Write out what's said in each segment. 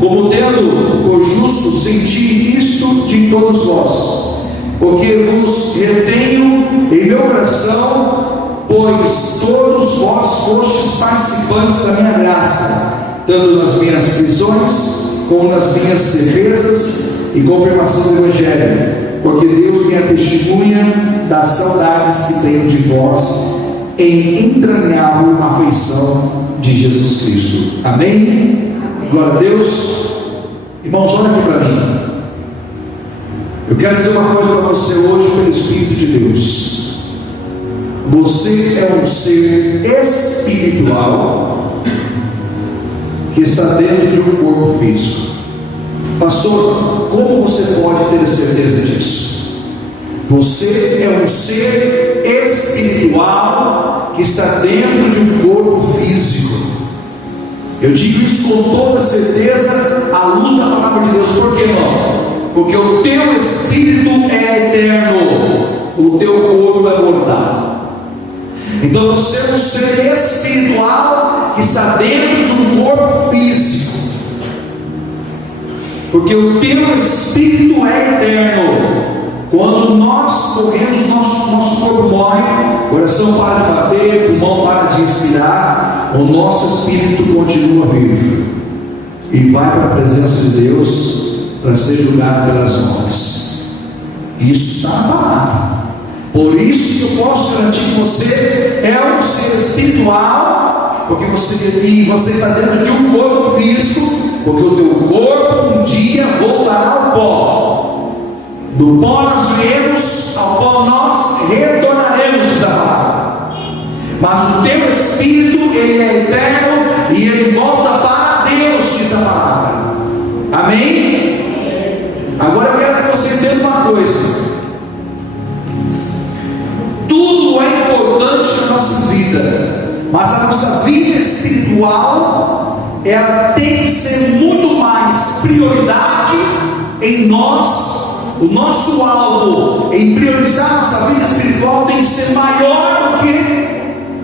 como tendo por justo sentir isto de todos vós, porque vos retenho em meu coração, pois todos vós fostes participantes da minha graça, tanto nas minhas prisões, como nas minhas defesas e confirmação do Evangelho, porque Deus me é testemunha das saudades que tenho de vós, em entranhável afeição de Jesus Cristo. Amém? Glória a Deus. Irmãos, olha aqui para mim. Eu quero dizer uma coisa para você hoje pelo Espírito de Deus. Você é um ser espiritual que está dentro de um corpo físico. Pastor, como você pode ter certeza disso? Você é um ser espiritual que está dentro de um corpo físico. Eu digo isso com toda certeza à luz da palavra de Deus. Por que não? Porque o teu espírito é eterno, o teu corpo é mortal. Então você é um ser espiritual que está dentro de um corpo físico, porque o teu espírito é eterno. Quando nós morremos, nosso corpo morre, o coração para de bater, o pulmão para de respirar, o nosso espírito continua vivo e vai para a presença de Deus para ser julgado pelas mãos. Isso está na palavra. Por isso que eu posso garantir que você é um ser espiritual, porque você está dentro de um corpo físico, porque o teu corpo um dia voltará ao pó. Do pó nós viemos, ao pó nós retornaremos, diz a palavra. Mas o teu espírito, ele é eterno e ele volta para Deus, diz a palavra. Amém? Agora eu quero que você entenda uma coisa. Tudo é importante na nossa vida, mas a nossa vida espiritual, ela tem que ser muito mais prioridade em nós. O nosso alvo em priorizar a nossa vida espiritual tem que ser maior do que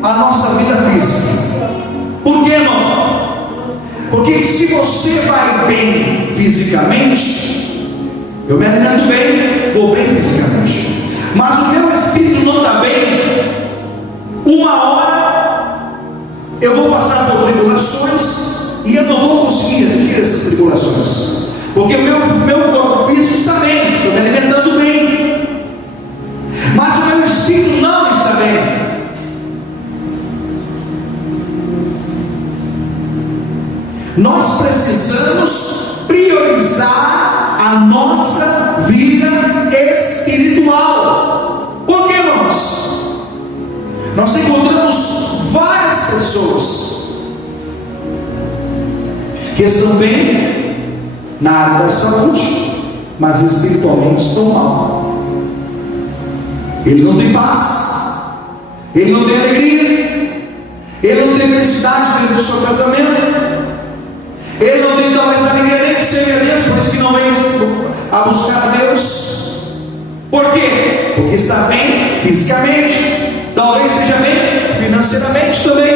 a nossa vida física. Por que, irmão? Porque se você vai bem fisicamente, eu me alimento bem, vou bem fisicamente, mas o meu espírito não está bem, uma hora eu vou passar por tribulações e eu não vou conseguir resistir essas tribulações. Porque o meu corpo físico está bem, estou me alimentando bem, mas o meu espírito não está bem. Nós precisamos priorizar a nossa vida espiritual. Por que, irmãos? Nós encontramos várias pessoas que estão bem na área da saúde, mas espiritualmente estão mal. Ele não tem paz, ele não tem alegria, ele não tem felicidade dentro do seu casamento, ele não tem talvez alegria nem de servir a Deus, por isso que não vem a buscar a Deus. Por quê? Porque está bem fisicamente, talvez esteja bem financeiramente também,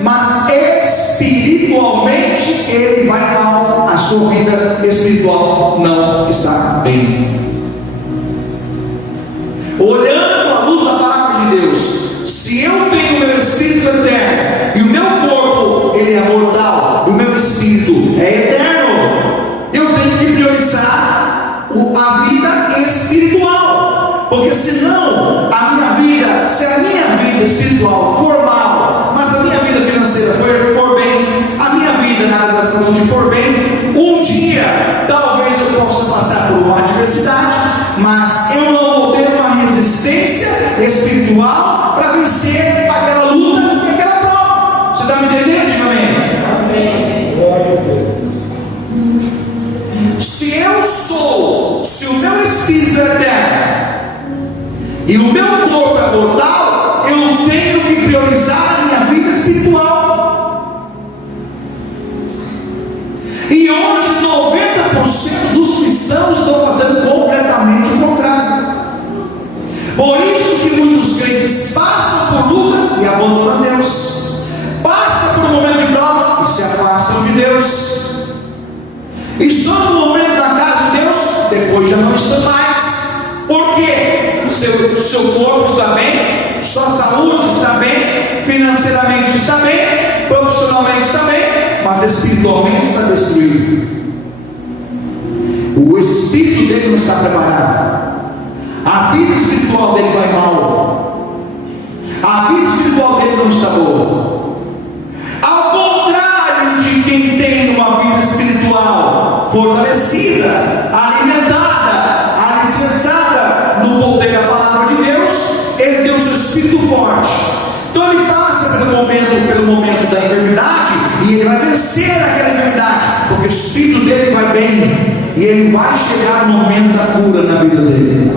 mas espiritualmente ele vai mal, a sua vida espiritual não está bem. Olhando à luz da palavra de Deus, se eu tenho o meu espírito eterno e o meu corpo ele é mortal, o meu espírito é eterno, eu tenho que priorizar a vida espiritual, porque senão a minha vida, se a minha vida espiritual for mal, mas a minha vida financeira for bem, a minha vida na área da saúde for bem, um dia talvez eu possa passar por uma adversidade, mas eu não vou ter uma resistência espiritual para vencer aquela luta e aquela prova. Você está me entendendo? Amém? Amém. Glória a Deus. Se o meu espírito é eterno e o meu corpo é mortal, eu tenho que priorizar a minha vida espiritual. E hoje 90% dos cristãos estão fazendo completamente o contrário. Por isso que muitos crentes passam por luta e abandonam Deus, passam por um momento de prova e se afastam de Deus. seu corpo está bem, sua saúde está bem, financeiramente está bem, profissionalmente está bem, mas espiritualmente está destruído. O espírito dele não está preparado. A vida espiritual dele vai mal. A vida espiritual dele não está boa. Ao contrário de quem tem uma vida espiritual fortalecida, alimentada, alicerçada no poder da palavra de Deus, ele tem o seu espírito forte. Então ele passa pelo momento da enfermidade e ele vai vencer aquela enfermidade, porque o espírito dele vai bem. E ele vai chegar no momento da cura na vida dele.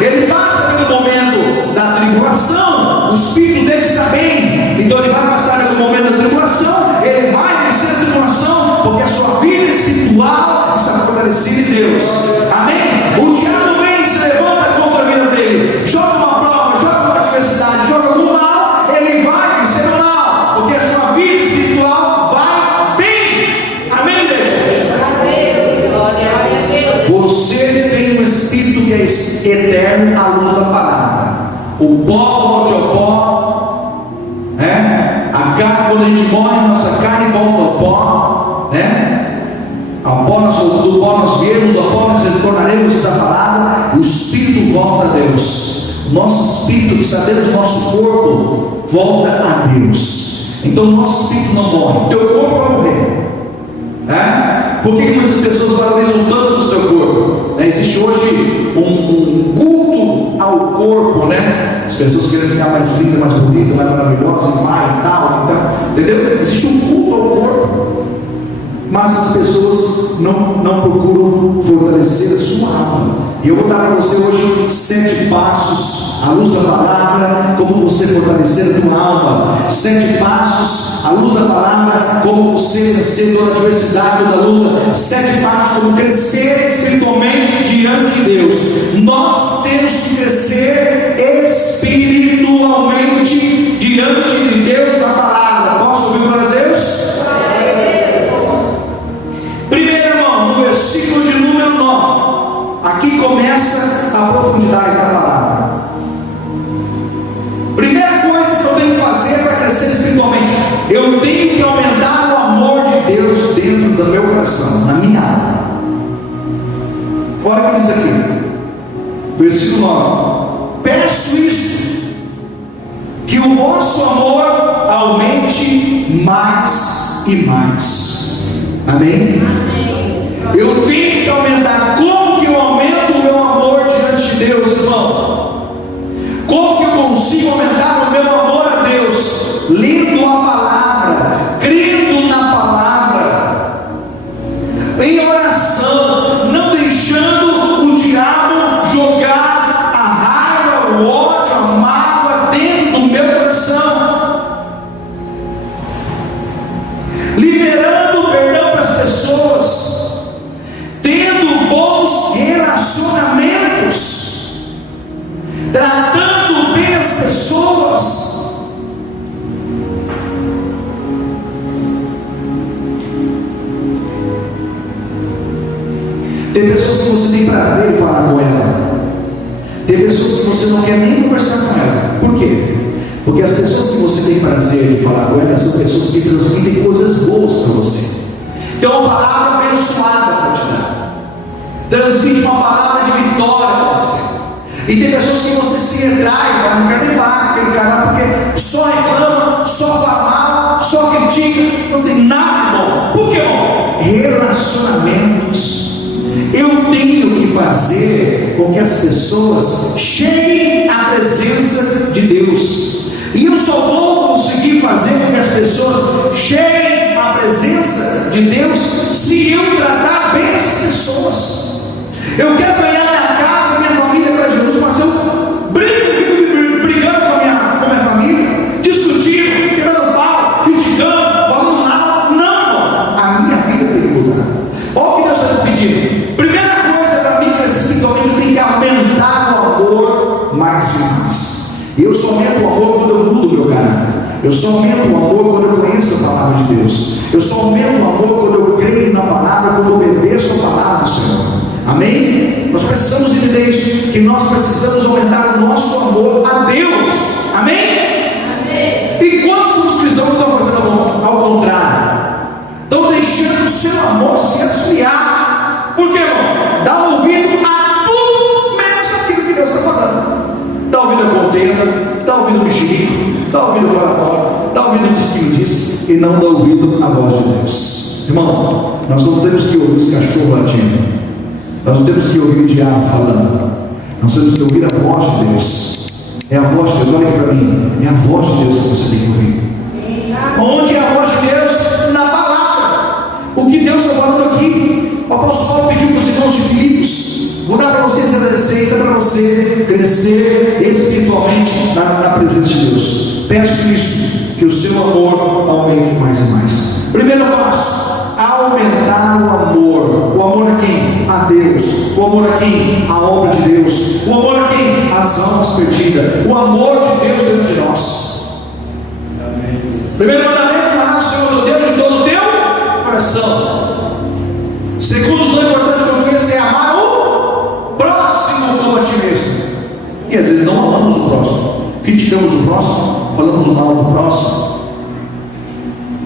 Ele passa pelo momento da tribulação, o espírito dele está bem, então ele vai passar pelo momento da tribulação, ele vai vencer a tribulação, porque a sua vida espiritual está fortalecida em Deus. Amém? O diabo vem e se levanta contra a vida dele, joga uma prova, joga uma adversidade, joga algum mal, ele vai vencer o mal, porque a sua vida espiritual vai bem. Amém, igreja? Você tem um espírito que é eterno à luz da palavra. O pó volte ao pó, né? A carne, quando a gente morre, nossa carne volta ao pó, né? Do pó nós viemos, ao pó nós retornaremos, diz a palavra. O espírito volta a Deus. O nosso espírito que está dentro do nosso corpo volta a Deus. Então o nosso espírito não morre, teu corpo vai morrer. Por que muitas pessoas valorizam tanto o seu corpo? Existe hoje um culto ao corpo, né? As pessoas querem ficar mais lindas, mais bonitas, mais maravilhosas, mais e tal, entendeu? Existe um culto ao corpo, mas as pessoas não procuram fortalecer a sua alma. E eu vou dar para você hoje 7 passos à luz da palavra, como você fortalecer a tua alma. 7 passos à luz da palavra, como você vencer toda a adversidade, toda a luta. 7 passos como crescer espiritualmente diante de Deus. Nós temos que crescer espiritualmente diante de Deus na palavra. Posso ouvir para Deus? Primeiro, irmão, no versículo de número 9. Aqui começa a profundidade da palavra. Primeira coisa que eu tenho que fazer para crescer espiritualmente, eu tenho que aumentar o amor de Deus dentro do meu coração, na minha alma. Olha o que diz aqui, versículo 9: peço isso, que o vosso amor aumente mais e mais. Amém? Eu tenho que aumentar. Como que eu aumento o meu amor diante de Deus, irmão? Como que eu consigo aumentar o meu amor a Deus? Lendo a palavra, crendo na palavra, em oração, não deixando o diabo jogar a raiva, o ódio, a mágoa dentro do meu coração, liberando o perdão para as pessoas, tendo bons relacionamentos, tratando bem as pessoas. Tem pessoas que você tem prazer em falar com ela, tem pessoas que você não quer nem conversar com ela. Por quê? Porque as pessoas que você tem prazer em falar com ela são pessoas que transmitem coisas boas para você. Tem uma palavra abençoada para te dar, transmite uma palavra de vitória para você. E tem pessoas que você se retrai, não quer nem falar com aquele cara, porque só reclama, só fala mal, só critica, não tem nada bom. Por quê? Relacionamentos. Eu tenho que fazer com que as pessoas cheguem à presença de Deus. E eu só vou conseguir fazer com que as pessoas cheguem à presença de Deus se eu tratar bem essas pessoas. Eu quero ganhar minha casa, minha família para Jesus, mas eu fico brigando com a minha família, discutindo, quebrando pau, criticando, falando mal. Não, a minha vida tem que mudar. Olha o que Deus está pedindo. Primeira coisa para mim crescer espiritualmente, eu tenho que aumentar o amor mais e mais. E eu só aumento o amor quando eu mudo o meu caráter. Eu só aumento o amor quando eu conheço a palavra de Deus. Eu só aumento o amor quando eu creio na palavra, quando eu obedeço a palavra do Senhor. Amém? Nós precisamos entender isso, que nós precisamos aumentar o nosso amor se esfriar. Por quê, irmão? Dá ouvido a tudo menos aquilo que Deus está falando. Dá ouvido a contenda, dá ouvido o mexerico, dá ouvido o falatório, dá ouvido o diz, e não dá ouvido à voz de Deus. Irmão, nós não temos que ouvir os cachorros latindo, nós não temos que ouvir o diabo falando, nós temos que ouvir a voz de Deus. É a voz de Deus, olha aqui para mim, é a voz de Deus que você tem que ouvir. Onde é a voz de Deus? Na palavra. O que Deus está falando aqui? O apóstolo Paulo pediu para os irmãos de Filipos: vou dar para vocês a receita para você crescer espiritualmente na presença de Deus. Peço isso, que o seu amor aumente mais e mais. Primeiro passo: aumentar o amor. O amor a quem? A Deus. O amor a quem? A obra de Deus. O amor a quem? As almas perdidas. O amor de Deus dentro de nós. Primeiro mandamento: amar o Senhor teu Deus de todo o teu coração. Segundo, tão importante quanto esse é amar o próximo como a ti mesmo. E às vezes não amamos o próximo, criticamos o próximo, falamos mal do próximo,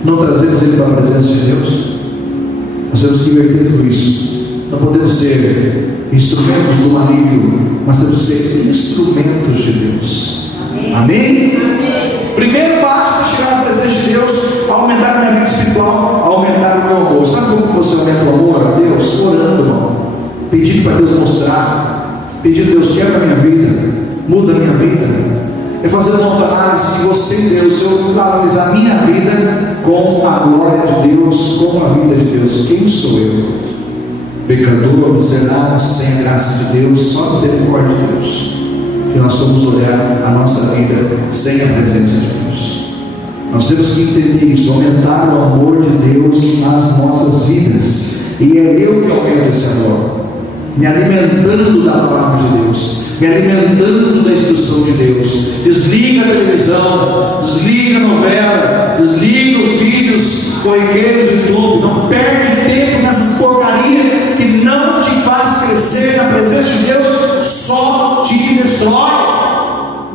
não trazemos ele para a presença de Deus. Nós temos que inverter tudo isso. Não podemos ser instrumentos do maligno, mas temos que ser instrumentos de Deus. Amém? Amém? Primeiro passo para chegar na presença de Deus: aumentar a minha vida espiritual, aumentar o meu amor. Sabe como você aumenta o amor a Deus? Orando, irmão. Pedindo para Deus mostrar, pedindo: Deus, quebra a minha vida, muda a minha vida. É fazer uma autoanálise de você e Deus. Se eu analisar a minha vida com a glória de Deus, com a vida de Deus, quem sou eu? Pecador, miserável, sem a graça de Deus, só a misericórdia de Deus. E nós somos olhar a nossa vida sem a presença de Deus. Nós temos que entender isso, aumentar o amor de Deus nas nossas vidas. E é eu que aumento esse amor, me alimentando da palavra de Deus, me alimentando da instrução de Deus. Desliga a televisão, desliga a novela, desliga os vídeos corriqueiros do YouTube. Não perde tempo nessas porcarias que não te faz crescer na presença de Deus, só te destrói,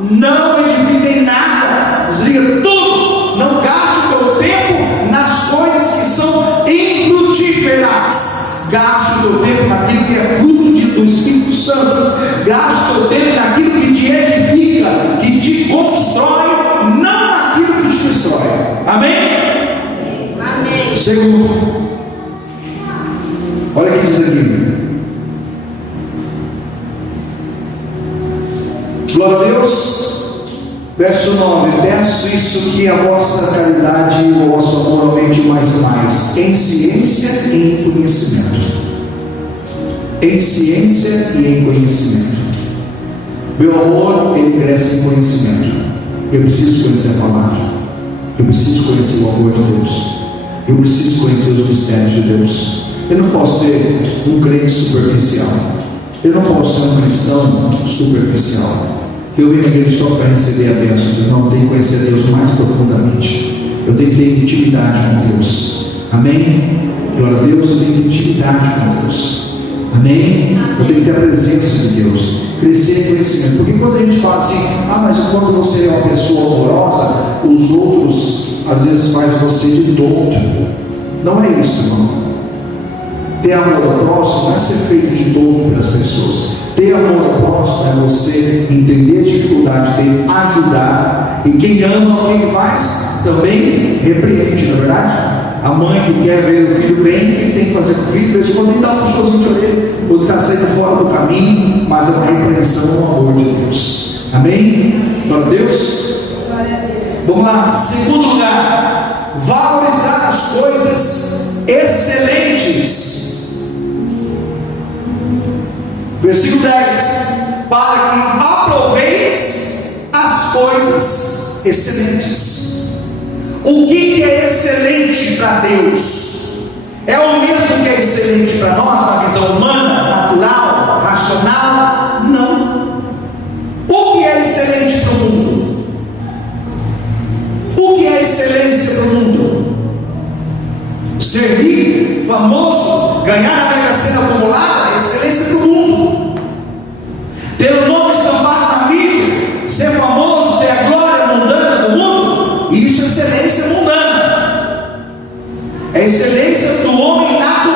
não edifica em nada. Desliga tudo, não gaste o teu tempo nas coisas que são infrutíferas. Gaste o teu tempo naquilo que é fruto do Espírito Santo. Gaste o teu tempo naquilo que te edifica, que te constrói, não naquilo que te destrói. Amém? Amém. Segundo, olha o que diz aqui. Glória a Deus. Verso 9: peço isso, que a vossa caridade e o vosso amor aumente mais e mais, em ciência e em conhecimento. Em ciência e em conhecimento. Meu amor, ele cresce em conhecimento. Eu preciso conhecer a palavra, eu preciso conhecer o amor de Deus, eu preciso conhecer os mistérios de Deus. Eu não posso ser um crente superficial, eu não posso ser um cristão superficial. Eu vim na igreja só para receber a bênção. Eu tenho que conhecer Deus mais profundamente. Eu tenho que ter intimidade com Deus. Amém? Glória a Deus. Eu tenho que ter intimidade com Deus. Amém? Eu tenho que ter a presença de Deus. Crescer em conhecimento. Porque quando a gente fala assim: mas quando você é uma pessoa amorosa, os outros às vezes fazem você de tonto. Não é isso, irmão. Ter amor ao próximo não é ser feito de tonto pelas pessoas. Ter amor ao próximo é você entender a dificuldade dele, ajudar. E quem ama, quem faz, também repreende, não é verdade? A mãe que quer ver o filho bem, o que tem que fazer com o filho? De vez em quando ele dá um puxãozinho de orelha, ou ele está saindo fora do caminho, mas é uma repreensão ao amor de Deus. Amém? Glória a Deus. Vamos lá. Segundo lugar, valorizar as coisas excelentes. Versículo 10: para que aproveis as coisas excelentes. O que é excelente para Deus? É o mesmo que é excelente para nós, na visão humana, natural, racional? Não. O que é excelente para o mundo? O que é excelência para o mundo? Ser rico, famoso, ganhar a Mega Sena acumulada é excelência para o mundo. Ter o nome estampado na mídia, ser famoso, ter a glória mundana do mundo, isso é excelência mundana. É excelência do homem natural.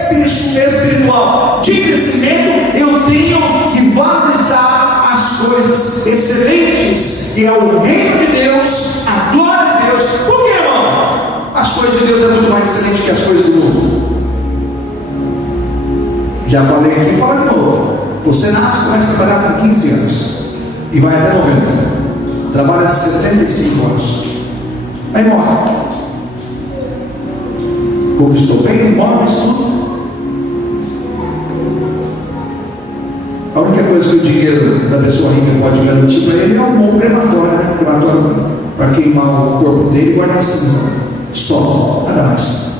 espiritual de crescimento, eu tenho que valorizar as coisas excelentes, que é o reino de Deus, a glória de Deus. Por que, irmão? As coisas de Deus é muito mais excelente que as coisas do mundo. Já falei aqui, fala de novo. Você nasce, começa a trabalhar com 15 anos e vai até 90, trabalha 75 anos, aí morre. Conquistou bem, imóveis, tudo. A única coisa que o dinheiro da pessoa rica pode garantir para ele é um bom crematório, né? Crematório para queimar o corpo dele e guardar a cinza. Só, nada mais.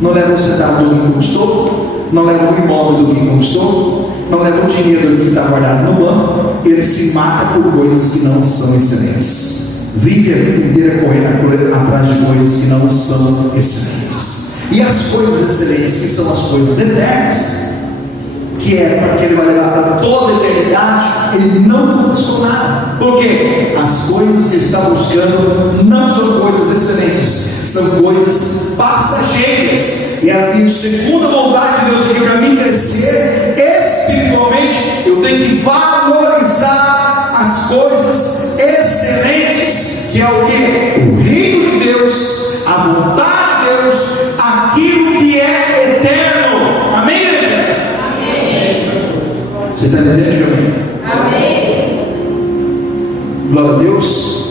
Não leva um centavo do que conquistou, não leva um imóvel do que conquistou, não leva o dinheiro do que está guardado no banco. Ele se mata por coisas que não são excelentes. Vive a vida inteira correndo atrás de coisas que não são excelentes. E as coisas excelentes, que são as coisas eternas, que é para que ele vai levar para toda a eternidade, ele não conquistou nada. Por quê? As coisas que ele está buscando não são coisas excelentes, são coisas passageiras. E a segunda vontade de Deus aqui para mim crescer espiritualmente, eu tenho que valorizar as coisas excelentes, que é o que? O reino de Deus, a vontade de Deus, aquilo que é eterno. Amém, igreja? Amém. Você está entendendo? Amém. Glória a Deus.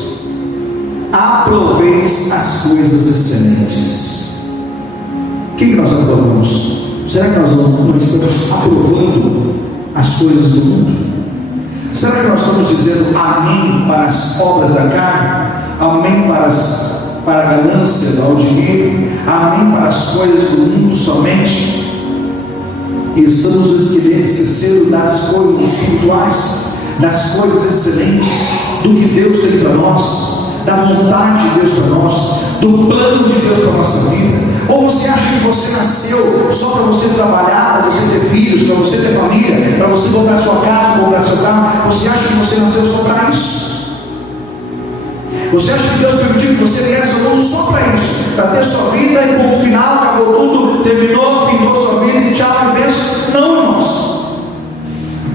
Aproveis as coisas excelentes. O que nós aprovamos? Será que nós não estamos aprovando as coisas do mundo? Será que nós estamos dizendo amém para as obras da carne? Amém para a ganância, ao dinheiro? Amém para as coisas do mundo somente? E estamos esquecendo das coisas espirituais, das coisas excelentes, do que Deus tem para nós, da vontade de Deus para nós, do plano de Deus para a nossa vida. Ou você acha que você nasceu só para você trabalhar, para você ter filhos, para você ter família, para você comprar sua casa, comprar seu carro? Você acha que você nasceu só para isso? Você acha que Deus permitiu que você viesse ao mundo só para isso? Para ter sua vida e ponto final, acabou tudo, terminou, findou sua vida e tchau, e benção? Não, irmãos.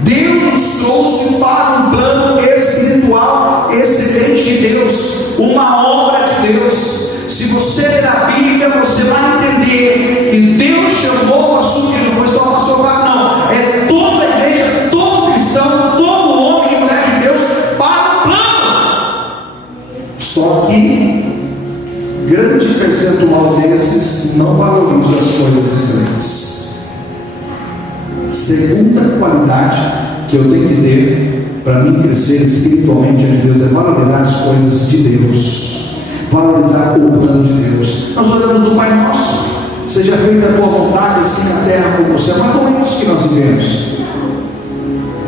Deus nos trouxe para um plano espiritual excelente de Deus, uma obra de Deus. Se você ler a Bíblia, você vai entender que Deus chamou a sua vida, não foi só o pastor Fábio, não, é toda a igreja, todo cristão, todo homem e mulher de Deus para o plano. Só que grande percentual desses não valoriza as coisas excelentes. Segunda qualidade que eu tenho que ter para mim crescer espiritualmente de Deus é valorizar as coisas de Deus, valorizar o plano de Deus. Nós oramos no Pai Nosso: seja feita a tua vontade, assim na terra como no céu. Mas não é isso que nós vivemos.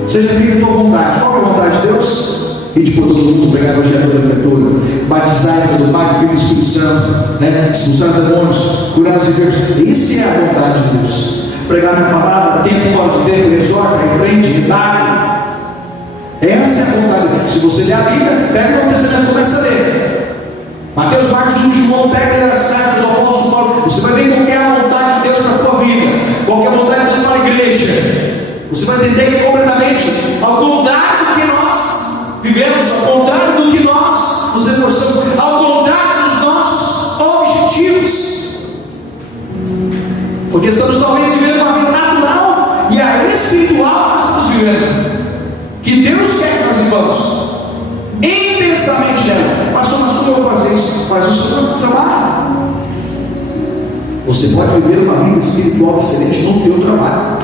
Seja feita a tua vontade. Qual é a vontade de Deus? Ir por todo mundo, pregar o evangelho da criatura, batizar em nome do Pai, do Filho e do Espírito Santo, expulsar os demônios, curar os enfermos. Isso é a vontade de Deus. Pregar minha palavra, tempo fora de tempo, exorta, repreende, redargue. Essa é a vontade de Deus. Se você ler a Bíblia, pega o Novo Testamento e começa a ler. Mateus, Marcos, Lucas, João, pega as cartas do apóstolo Paulo. Você vai ver qual é a vontade de Deus para a tua vida, qual é a vontade de Deus para a igreja. Você vai entender que completamente ao contrário do que nós vivemos, ao contrário do que nós nos esforçamos, ao contrário dos nossos objetivos. Porque estamos talvez vivendo uma vida natural e a espiritual nós estamos vivendo, que Deus quer que nós vivamos intensamente nela. Pastor, mas como eu vou fazer isso? Faz o seu trabalho. Você pode viver uma vida espiritual excelente no teu trabalho,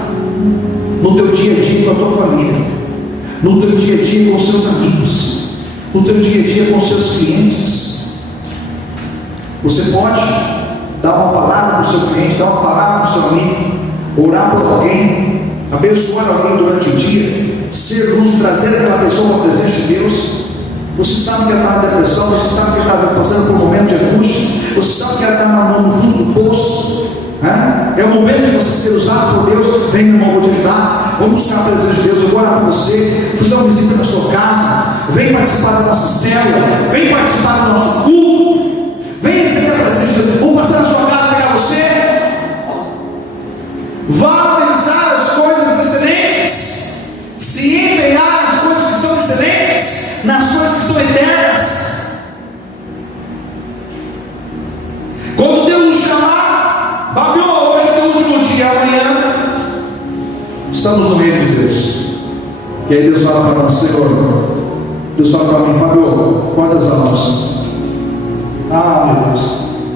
no teu dia a dia com a tua família, no teu dia a dia com os seus amigos, no teu dia a dia com os seus clientes. Você pode dar uma palavra para o seu cliente, dar uma palavra para o seu amigo, orar por alguém, abençoar alguém durante o dia, ser luz, trazer aquela pessoa para a presença de Deus. Você sabe que ela está na depressão, você sabe que ela está passando por um momento de angústia, você sabe que ela está no fundo do poço. É o momento de você ser usado por Deus. Vem, meu irmão, vou te ajudar. Vamos buscar a presença de Deus. Eu vou orar por você. Fazer uma visita na sua casa. Vem participar da nossa célula. Vem participar do nosso culto. Vem receber a presença de Deus. Vou passar na sua casa pegar você. valorizar as coisas excelentes, se empenhar nas coisas que são excelentes, nas coisas que são eternas. Quando Deus nos chamar, Fábio, hoje é o último dia, amanhã estamos no reino de Deus. E aí Deus fala para nós: Senhor, Deus fala para mim: Fábio, quantas almas? Meu Deus,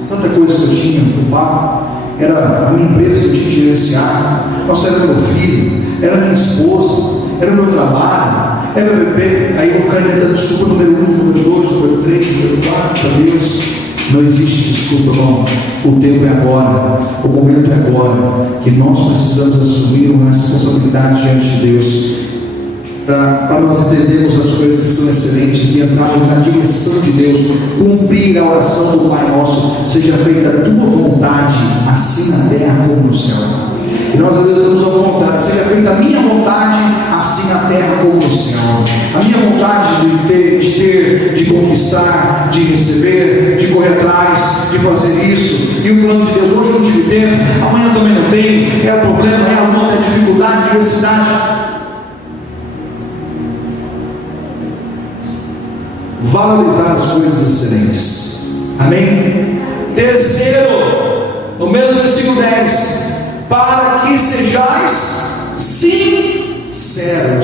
tanta coisa que eu tinha no papo. Era a minha empresa que eu tinha que gerenciar. Nossa, era meu filho, era minha esposa, era o meu trabalho, era o meu bebê. Aí eu vou ficar inventando desculpa número 1, número 2, número 3, número 4 para Deus. Não existe desculpa, irmão. O tempo é agora, o momento é agora, que nós precisamos assumir uma responsabilidade diante de Deus, para nós entendermos as coisas que são excelentes e entrarmos na direção de Deus, cumprir a oração do Pai Nosso: seja feita a tua vontade, assim na terra como no céu. E nós às vezes estamos ao contrário: seja feita a minha vontade, assim na terra como no céu. A minha vontade de conquistar, de receber, de correr atrás, de fazer isso, e o plano de Deus: hoje eu não tive tempo, amanhã também não tenho, é o problema, é a luta, é a dificuldade, a adversidade. Valorizar as coisas excelentes. Amém? Terceiro, no mesmo versículo 10: para que sejais sinceros.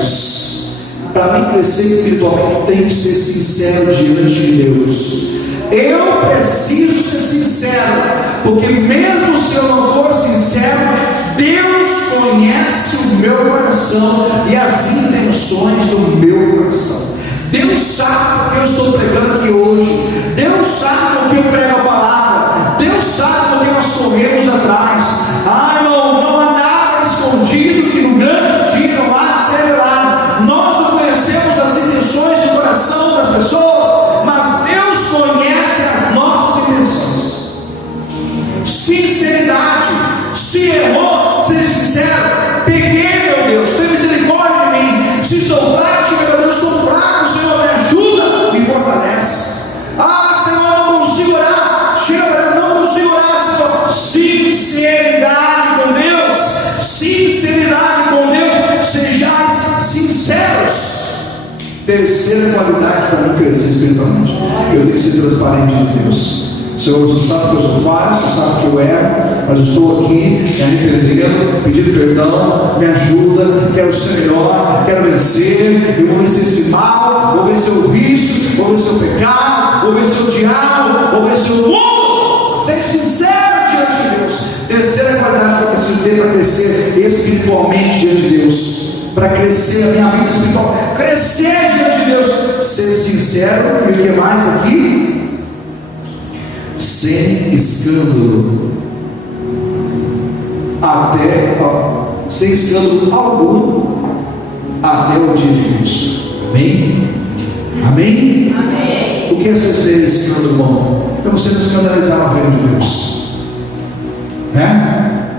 Para mim crescer espiritualmente, tem que ser sincero diante de Deus. Eu preciso ser sincero, porque mesmo se eu não for sincero, Deus conhece o meu coração e as intenções do meu coração. Deus sabe porque eu estou pregando aqui hoje. Deus sabe porque eu prego a palavra. Deus sabe porque nós corremos atrás. Irmão, não há nada escondido que no grande dia não há de ser revelado. Nós não conhecemos as intenções do coração das pessoas, mas Deus conhece as nossas intenções. Sinceridade. Se errou, seja sincero: peguei, meu Deus, tem misericórdia de mim. Se sou fraco, meu Deus, sou fraco, Senhor, me ajuda, me fortalece. Senhor, não consigo orar. Chega, não consigo orar, Senhor. Sinceridade com Deus. Sinceridade com Deus. Sejais sinceros. Terceira qualidade para mim crescer espiritualmente: eu tenho que ser transparente com Deus. Senhor, você sabe que eu sou falho, você sabe que eu erro, mas eu estou aqui me arrependendo, pedindo perdão, me ajuda, quero ser melhor, quero vencer, eu vou vencer esse mal, vou vencer o vício, vou vencer o pecado, vou vencer o diabo, vou vencer o mundo. Seja sincero diante de Deus. Terceira qualidade que eu preciso ter para crescer espiritualmente diante de Deus, para crescer a minha vida espiritual, crescer diante de Deus: ser sincero. E o que mais aqui? Sem escândalo, sem escândalo algum, até o dia de Deus. Amém? Amém? Amém. O que é ser sem escândalo, irmão? É você não escandalizar o reino de Deus.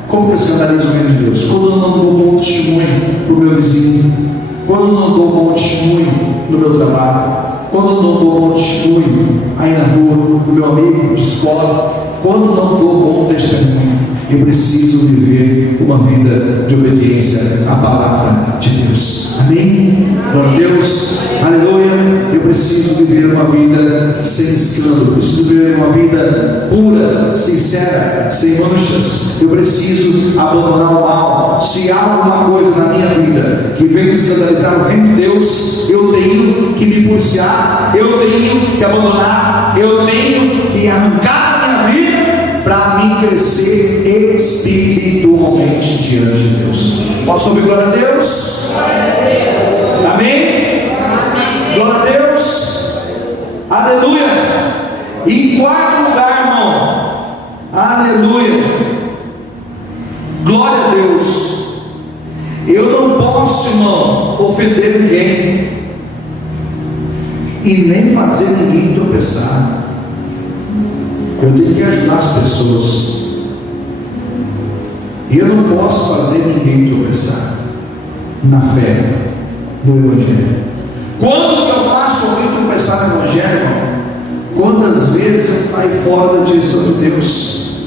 Como que eu escandalizo o reino de Deus? Quando eu não dou bom testemunho para o meu vizinho, quando eu não dou bom testemunho no meu trabalho, quando eu não dou bom testemunho aí na rua, do meu amigo de escola, quando não dou bom testemunho, eu preciso viver uma vida de obediência à palavra de Deus. Amém? Glória a Deus, aleluia. Eu preciso viver uma vida sem escândalo, preciso viver uma vida pura, sincera, sem manchas. Eu preciso abandonar o mal. Se há alguma coisa na minha vida que venha escandalizar o reino de Deus, eu tenho que me policiar, eu tenho que abandonar, eu tenho que arrancar a minha vida para mim crescer espiritualmente diante de Deus. Posso ouvir glória a Deus? Amém? Glória a Deus. Aleluia. E em quarto lugar, irmão, aleluia, glória a Deus, eu não posso, irmão, ofender ninguém e nem fazer ninguém tropeçar. Eu tenho que ajudar as pessoas. Eu não posso fazer ninguém tropeçar na fé, no Evangelho. Quando que eu faço alguém tropeçar no Evangelho, irmão? Quantas vezes eu saio fora da direção de Deus?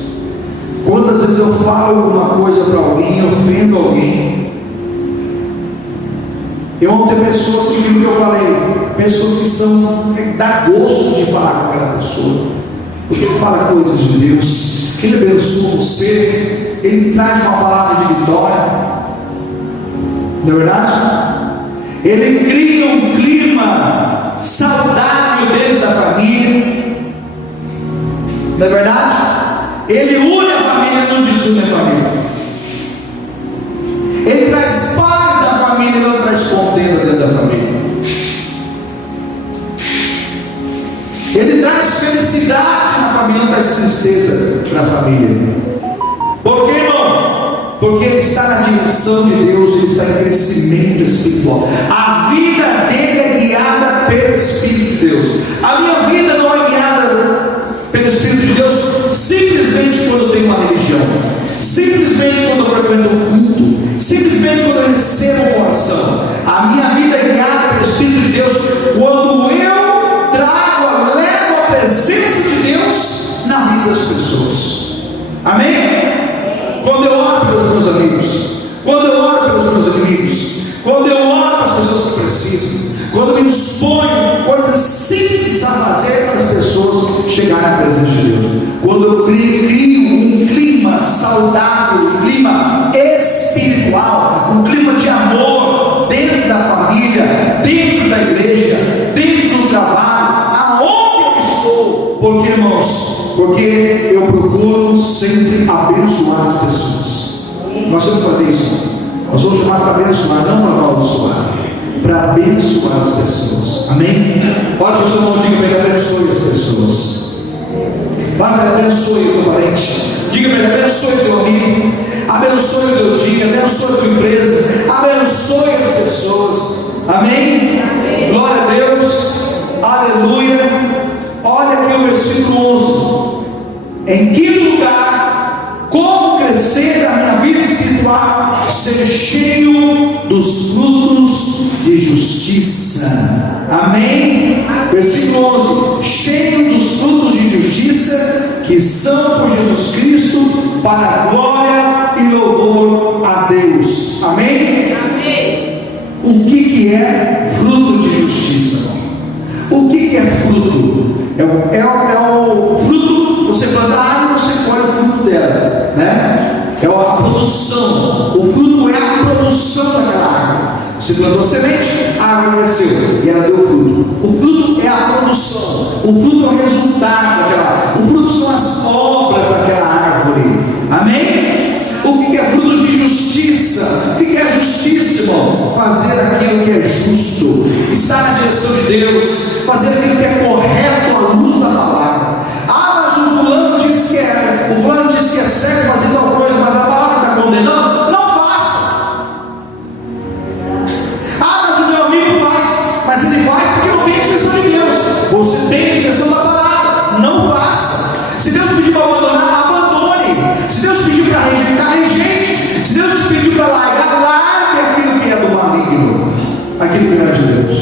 Quantas vezes eu falo alguma coisa para alguém, ofendo alguém? Eu vou ter pessoas que, como eu falei, pessoas que são, dá gosto de falar com aquela pessoa, porque ele fala coisas de Deus, ele abençoa você, ele traz uma palavra de vitória, não é verdade? Ele cria um clima saudável dentro da família, não é verdade? Ele une a família, não desune a família. Ele traz paz na família, não traz contenda dentro da família. Ele traz felicidade na família, não traz tristeza na família. Por quê, irmão? Porque ele está na direção de Deus, ele está em crescimento espiritual. A vida dele é guiada pelo Espírito de Deus. A minha vida não é guiada pelo Espírito de Deus simplesmente quando eu tenho uma religião, simplesmente quando eu frequento um culto, simplesmente quando eu recebo uma oração. A minha vida é guiada pelo Espírito de Deus quando eu levo a presença de Deus na vida das pessoas. Amém? Quando eu oro pelos meus amigos, quando eu oro pelos meus inimigos, quando eu oro para as pessoas que precisam, quando eu me disponho coisas simples a fazer para as pessoas chegarem à presença de Deus, quando eu crio um clima saudável, um clima espiritual, um clima de amor dentro da família, dentro da igreja, dentro do trabalho, aonde eu estou. Por que, irmãos? Porque eu procuro sempre abençoar as pessoas. Nós vamos fazer isso. Nós vamos chamar para abençoar, não para amaldiçoar, para abençoar as pessoas. Amém? Olha para o seu irmão, diga para ele: abençoe as pessoas. Vai para ele, abençoe o teu parente. Diga para ele: abençoe o teu amigo, abençoe o teu dia, abençoe a tua empresa, abençoe as pessoas. Amém? Amém. Glória a Deus. Aleluia. Olha aqui o versículo 11. Em que lugar, como crescer na minha vida espiritual, ser cheio dos frutos de justiça. Amém? Versículo 11: cheio dos frutos de justiça, que são por Jesus Cristo, para a glória e louvor a Deus. Amém? Amém. O que é fruto de justiça? O que é fruto? É o fruto. Você planta a árvore, você colhe o fruto dela, né? É a produção. O fruto é a produção daquela árvore. Você plantou a semente, a árvore cresceu e ela deu fruto. O fruto é a produção. O fruto é o resultado daquela árvore. O fruto são as obras daquela árvore. Amém? O que é fruto de justiça? O que é justiça, irmão? Fazer aquilo que é justo, estar na direção de Deus, fazer aquilo que é correto à luz da palavra. Ah, mas o fulano diz que é certo fazer tal coisa, mas a palavra está condenando. Não faça. Ah, mas o meu amigo faz, mas ele vai porque não tem a direção de Deus. Você tem a direção da palavra. Não faça. Se Deus pediu para abandonar, abandone. Se Deus pediu para rejeitar, rejeite. Se Deus te pediu para largar, largue aquilo que é do maligno, aquilo que não é de Deus.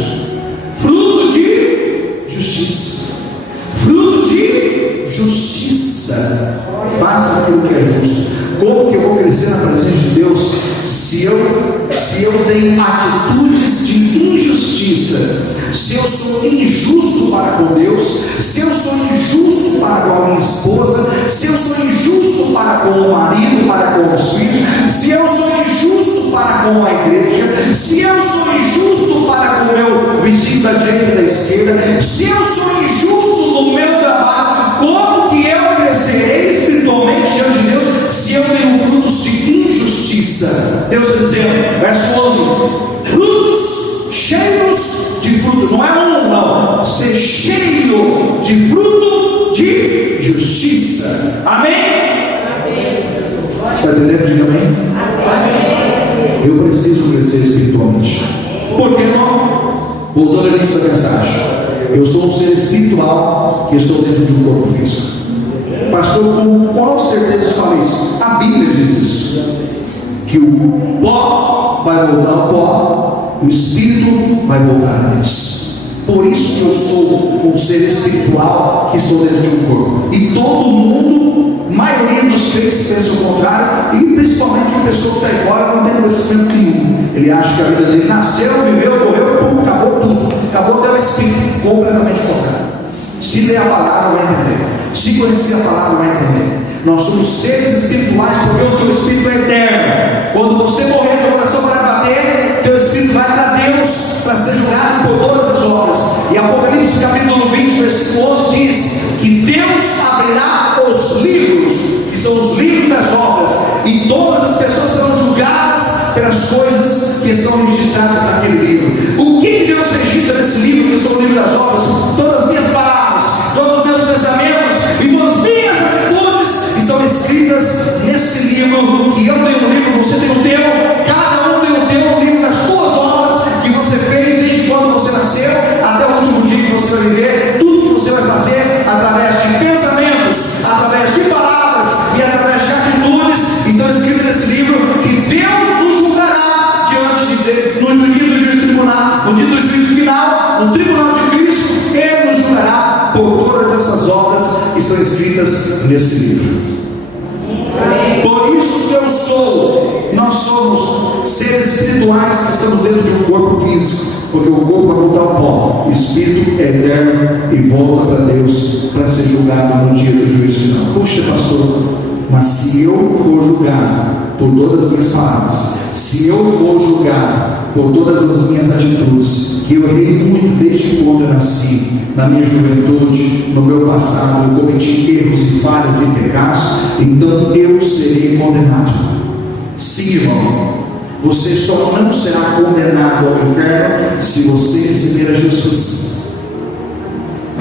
Fruto de justiça. Fruto de justiça. Faça aquilo que é justo. Como que eu vou crescer na presença de Deus se eu tenho atitudes de injustiça? Se eu sou injusto para com Deus, se eu sou injusto para com a minha esposa, se eu sou injusto para com o marido, para com os filhos, se eu sou injusto para com a igreja, se eu sou injusto para com o meu vizinho da direita e da esquerda, se eu sou injusto no meu trabalho, como que eu crescerei espiritualmente diante de Deus se eu tenho frutos de injustiça? Deus está dizendo, verso 11: frutos cheios de fruto, não é não, ser cheio de fruto de justiça. Amém? Amém. Está entendendo? Diga amém. Amém. Eu preciso crescer espiritualmente. Por que não? Voltando ao início da mensagem, eu sou um ser espiritual que estou dentro de um corpo físico. Pastor, com qual certeza eu falei isso? A Bíblia diz isso, que o pó vai voltar ao pó, o espírito vai voltar a Deus. Por isso que eu sou um ser espiritual que estou dentro de um corpo. E todo mundo maioria dos crentes pensa o contrário, e principalmente uma pessoa que está aí fora não tem conhecimento nenhum. Ele acha que a vida dele nasceu, viveu, morreu, pum, acabou tudo, acabou até o espírito, completamente contrário. Se ler a palavra vai entender, se conhecer a palavra vai entender. Nós somos seres espirituais porque o teu espírito é eterno. Quando você morrer, teu coração vai bater, teu espírito vai para Deus para ser julgado por todas as obras. E Apocalipse capítulo 20, versículo 11 diz que Deus abrirá os livros, que são os livros das obras, e todas as pessoas serão julgadas pelas coisas que estão registradas naquele livro. O que Deus registra nesse livro, que são o livro das obras? Todas as minhas palavras, todos os meus pensamentos e todas as minhas atitudes estão escritas nesse livro. Que eu tenho um livro, você tem o teu, cada um tem o teu, o livro das tuas obras que você fez desde quando você nasceu até o último dia que você vai viver. Tudo que você vai fazer através de pensamentos, através de palavras e através de atitudes estão escritas nesse livro, que Deus nos julgará diante de Deus, no dia do juízo tribunal, no dia do juízo final, no tribunal de Cristo. Ele nos julgará por todas essas obras que estão escritas nesse livro. Por isso que eu sou, nós somos seres espirituais que estamos dentro de um corpo físico, porque o corpo vai voltar ao pó, o espírito é eterno e volta para Deus para ser julgado no dia do juízo final. Puxa, pastor, mas se eu for julgado por todas as minhas palavras, se eu for julgado por todas as minhas atitudes, que eu errei muito desde quando eu nasci, na minha juventude, no meu passado, eu cometi erros e falhas e pecados, então eu serei condenado. Sim, irmão, você só não será condenado ao inferno se você receber a Jesus.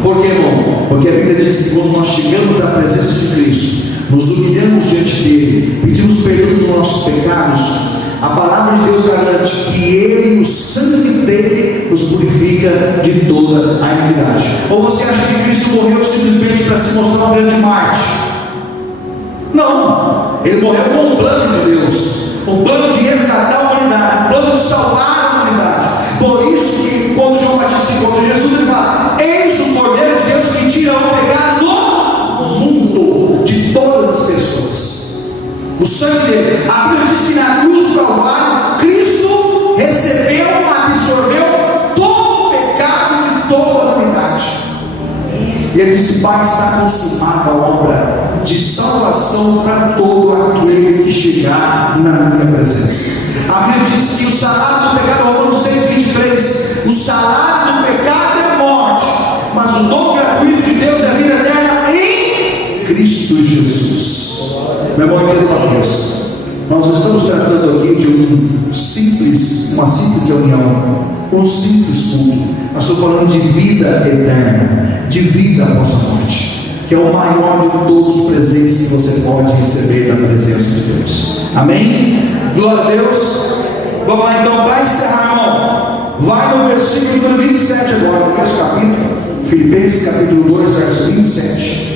Por que, irmão? Porque a Bíblia diz que quando nós chegamos à presença de Cristo, nos humilhamos diante dele, pedimos perdão dos nossos pecados, a palavra de Deus garante que ele, o sangue dele, nos purifica de toda a iniquidade. Ou você acha que Cristo morreu simplesmente para se mostrar um grande Marte? Não, ele morreu com um plano de Deus, um plano de resgatar a humanidade, um plano de salvar a humanidade. Por isso que quando João Batista encontra Jesus, ele fala: eis o Cordeiro de Deus que tira o pecado do mundo, de todas as pessoas. O sangue dele, a Bíblia diz que na cruz do Calvário, Cristo recebeu, absorveu todo o pecado de toda a humanidade. E ele disse: Pai, está consumada a obra de salvação para todo aquele que chegar na minha presença. A Bíblia diz que o salário do pecado, Romanos 6,23, o salário do pecado é a morte, mas o dom gratuito de Deus é a vida eterna em Cristo Jesus. Meu irmão, entenda uma coisa: nós estamos tratando aqui de uma simples reunião, um simples culto. Nós estamos falando de vida eterna, de vida após a morte, que é o maior de todos os presentes que você pode receber da presença de Deus. Amém? Glória a Deus. Vamos lá então, para encerrar, irmão, vai no versículo número 27 agora, no mesmo capítulo, Filipenses capítulo 2, verso 27.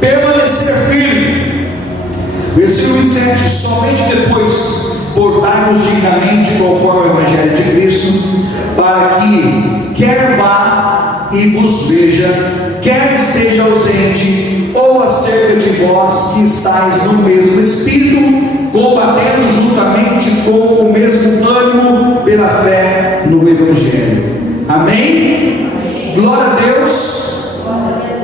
Permanecer firme. Versículo 27: somente depois portai-vos dignamente conforme o Evangelho de Cristo, para que quer vá e vos veja, quer esteja ausente, ou acerca de vós que estáis no mesmo Espírito, combatendo juntamente com o mesmo ânimo pela fé no Evangelho. Amém? Amém. Glória a Deus.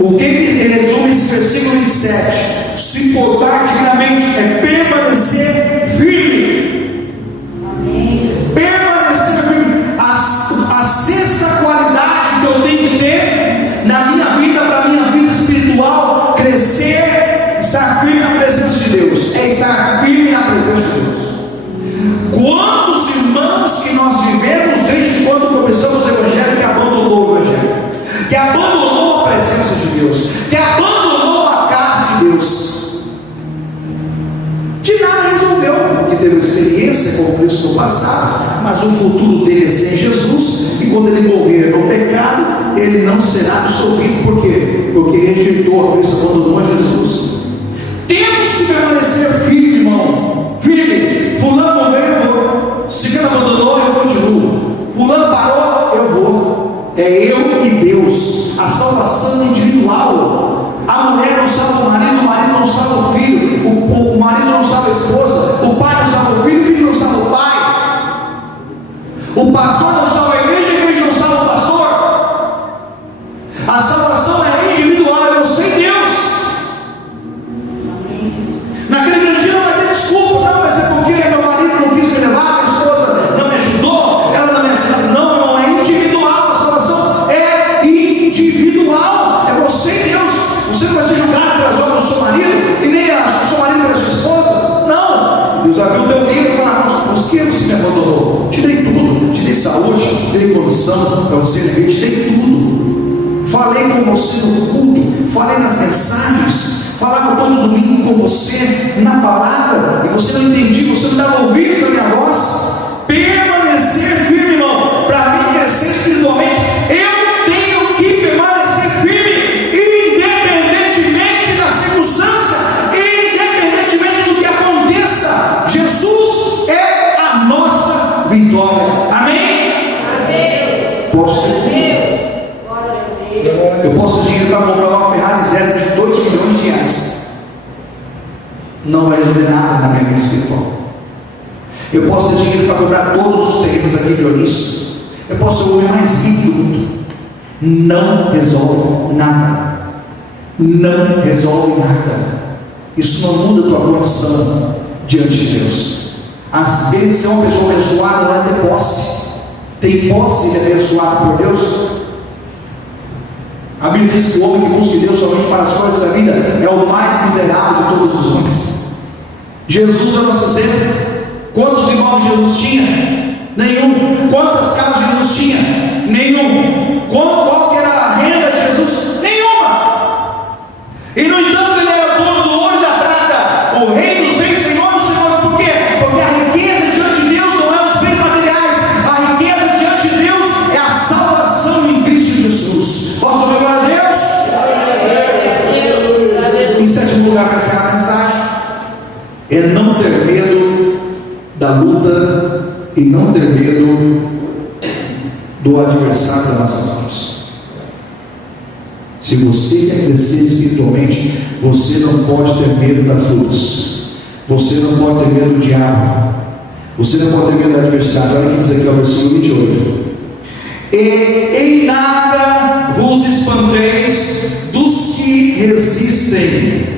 O que resume esse versículo 27? Se portar dignamente é permanecer firme. Amém. Permanecer firme. A sexta qualidade que eu tenho que ter na minha vida, para a minha vida espiritual crescer, estar firme na presença de Deus, é estar firme na presença de Deus. Quantos irmãos que nós vivemos desde quando começamos o Evangelho, que abandonou o Evangelho, que abandonou a presença de Deus, que abandonou a casa de Deus, de nada resolveu, porque teve experiência com Cristo no passado, mas o futuro dele é sem Jesus, e quando ele morrer no pecado, ele não será absolvido. Por quê? Porque rejeitou a Cristo, abandonou a Jesus. Temos que permanecer firme, irmão, firme. Fulano não veio, eu vou. Ciclano abandonou, eu continuo. Fulano parou, eu vou. É eu e Deus, a salvação é individual. A mulher não salva o marido não salva o filho, o marido não salva a esposa, o pai não salva o filho não salva o pai, o pastor não salva a igreja não salva o pastor. A salvação é individual, é você e Deus. Naquele grande dia não vai ter desculpa, não, mas é porque meu marido não quis me levar, minha esposa não me ajudou, ela não me ajudou. Não é individual, a salvação é individual, é você e Deus. Você não vai ser julgado pelas obras do seu marido, e nem o seu marido pela sua esposa. Não, Deus abriu o teu dedo e falou: mas que você me abandonou? Te dei tudo, te dei saúde, te dei condição para você viver, te dei tudo. Falei com você no culto, falei nas mensagens, falava todo domingo com você na palavra, e você não entendia, você não dava ouvido para a minha voz. Permanecer firme, irmão, para mim crescer espiritualmente, eu tenho que permanecer firme, independentemente da circunstância, independentemente do que aconteça. Jesus é a nossa vitória. Amém? Amém. Eu posso ter dinheiro para comprar uma Ferrari zero de 2 milhões de reais, não vai resolver nada na minha vida espiritual. Eu posso ter dinheiro para comprar todos os terrenos aqui de Ouriço, eu posso ser o homem mais rico do mundo, não resolve nada. Não resolve nada. Isso não muda a tua condição diante de Deus. Às vezes ser uma pessoa abençoada não é ter posse. Tem posse de abençoado por Deus? A Bíblia diz que o homem que busca Deus somente para as coisas da vida é o mais miserável de todos os homens. Jesus é o nosso exemplo. Quantos irmãos Jesus tinha? Nenhum. Quantas casas Jesus tinha? Nenhum. Qual que era a renda de Jesus? Nenhuma. E no entanto ele era o dono do ouro e da prata, o rei dos reis, Senhor dos senhores. Por quê? Porque a riqueza diante de Deus não é os bens materiais. A riqueza diante de Deus é a salvação em Cristo Jesus. Posso ouvir glória a Deus? Em sétimo lugar, para encerrar a mensagem, é não ter medo da luta e não ter medo do adversário das nossas mãos. Se você quer crescer espiritualmente, você não pode ter medo das lutas, você não pode ter medo do diabo, você não pode ter medo da adversidade. Olha o que diz aqui, o versículo 28. E em nada vos espanteis dos que resistem.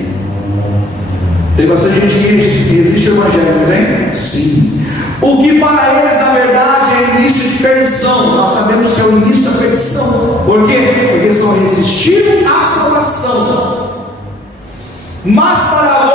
Tem bastante gente que resiste ao Evangelho, não tem? Sim. O que para eles na verdade é início de perdição. Nós sabemos que é o início da perdição. Por quê? Porque estão resistindo à salvação. Mas para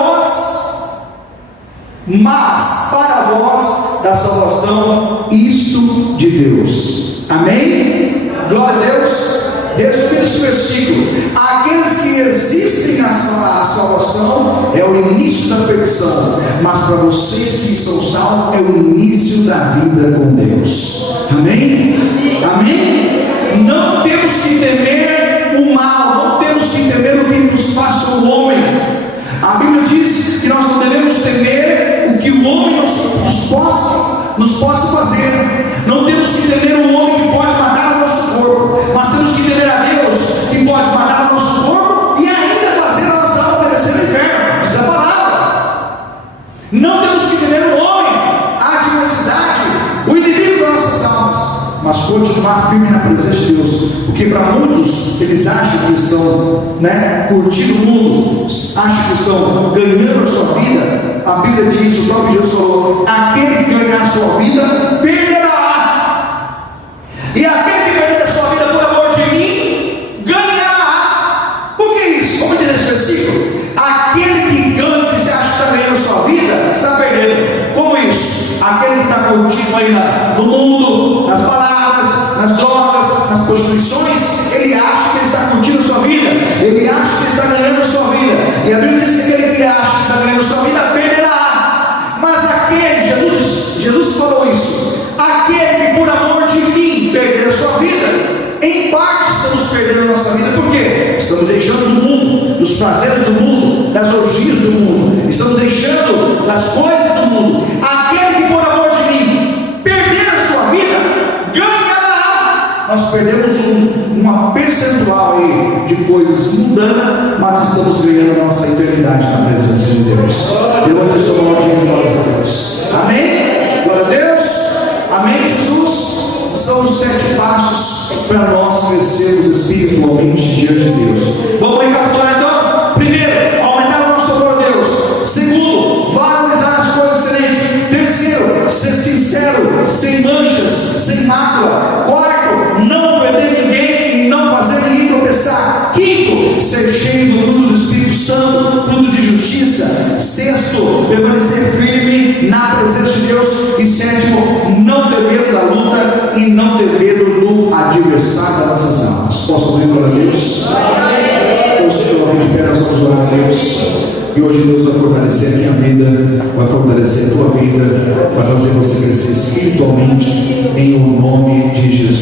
vós da salvação, isto de Deus. Amém? Glória a Deus. Resumindo esse versículo, aqueles que resistem à salvação é o início da perdição, mas para vocês que são salvos é o início da vida com Deus. Amém? Amém? Não temos que temer o mal, não temos que temer o que nos faça o homem. A Bíblia diz que nós não devemos temer o que o homem nos possa fazer. Não temos que temer o homem que pode matar o nosso corpo, mas temos que temer a Deus que pode matar o nosso corpo e ainda fazer a nossa alma perecer no inferno. Diz a palavra. Não temos que temer o homem, a adversidade, o inimigo das nossas almas, mas continuar firme na presença de Deus. Porque para muitos eles acham que estão curtindo o mundo, acham que estão ganhando a sua vida. A Bíblia diz, o próprio Jesus falou: aquele que ganhar a sua vida perderá, e aquele que perder a sua vida por amor de mim ganhará. Por que isso? Vamos entender esse versículo. Aquele que ganha, que você acha que está ganhando a sua vida, está perdendo. Como isso? Aquele que está curtindo aí no mundo, nas palavras, nas drogas, nas prostituições, ele acha que ele está curtindo a sua vida, ele acha que ele está ganhando a sua vida. E a Bíblia diz que aquele que acha que está ganhando a sua vida perderá. Mas aquele, Jesus falou isso, aquele que por amor de mim perder a sua vida, em parte estamos perdendo a nossa vida. Por quê? Estamos deixando do mundo, dos prazeres do mundo, das orgias do mundo, estamos deixando das coisas do mundo. Aquele que por amor de mim perder a sua vida ganhará. Nós perdemos uma percentual aí de coisas mundanas, mas estamos ganhando a nossa eternidade na presença de Deus. Levante a sua mão e glória a Deus. Amém? Glória a Deus. Amém, Jesus? São os 7 passos para nós crescermos espiritualmente diante de Deus. Vamos recapitular então? Primeiro, aumentar o nosso amor a Deus. Segundo, valorizar as coisas excelentes. Terceiro, ser sincero, sem manchas, sem mácula. Quarto, não perder ninguém e não fazer ninguém tropeçar. Quinto, ser cheio do fruto do Espírito Santo, fruto de justiça. Sexto, permanecer firme na presença de Deus. E sétimo, não ter medo da luta e não ter medo do adversário das nossas almas. Posso ouvir para Deus? Deus, pelo de pé, nós vamos orar a Deus. E hoje Deus vai fortalecer a minha vida, vai fortalecer a tua vida, vai fazer você crescer espiritualmente, em o nome de Jesus.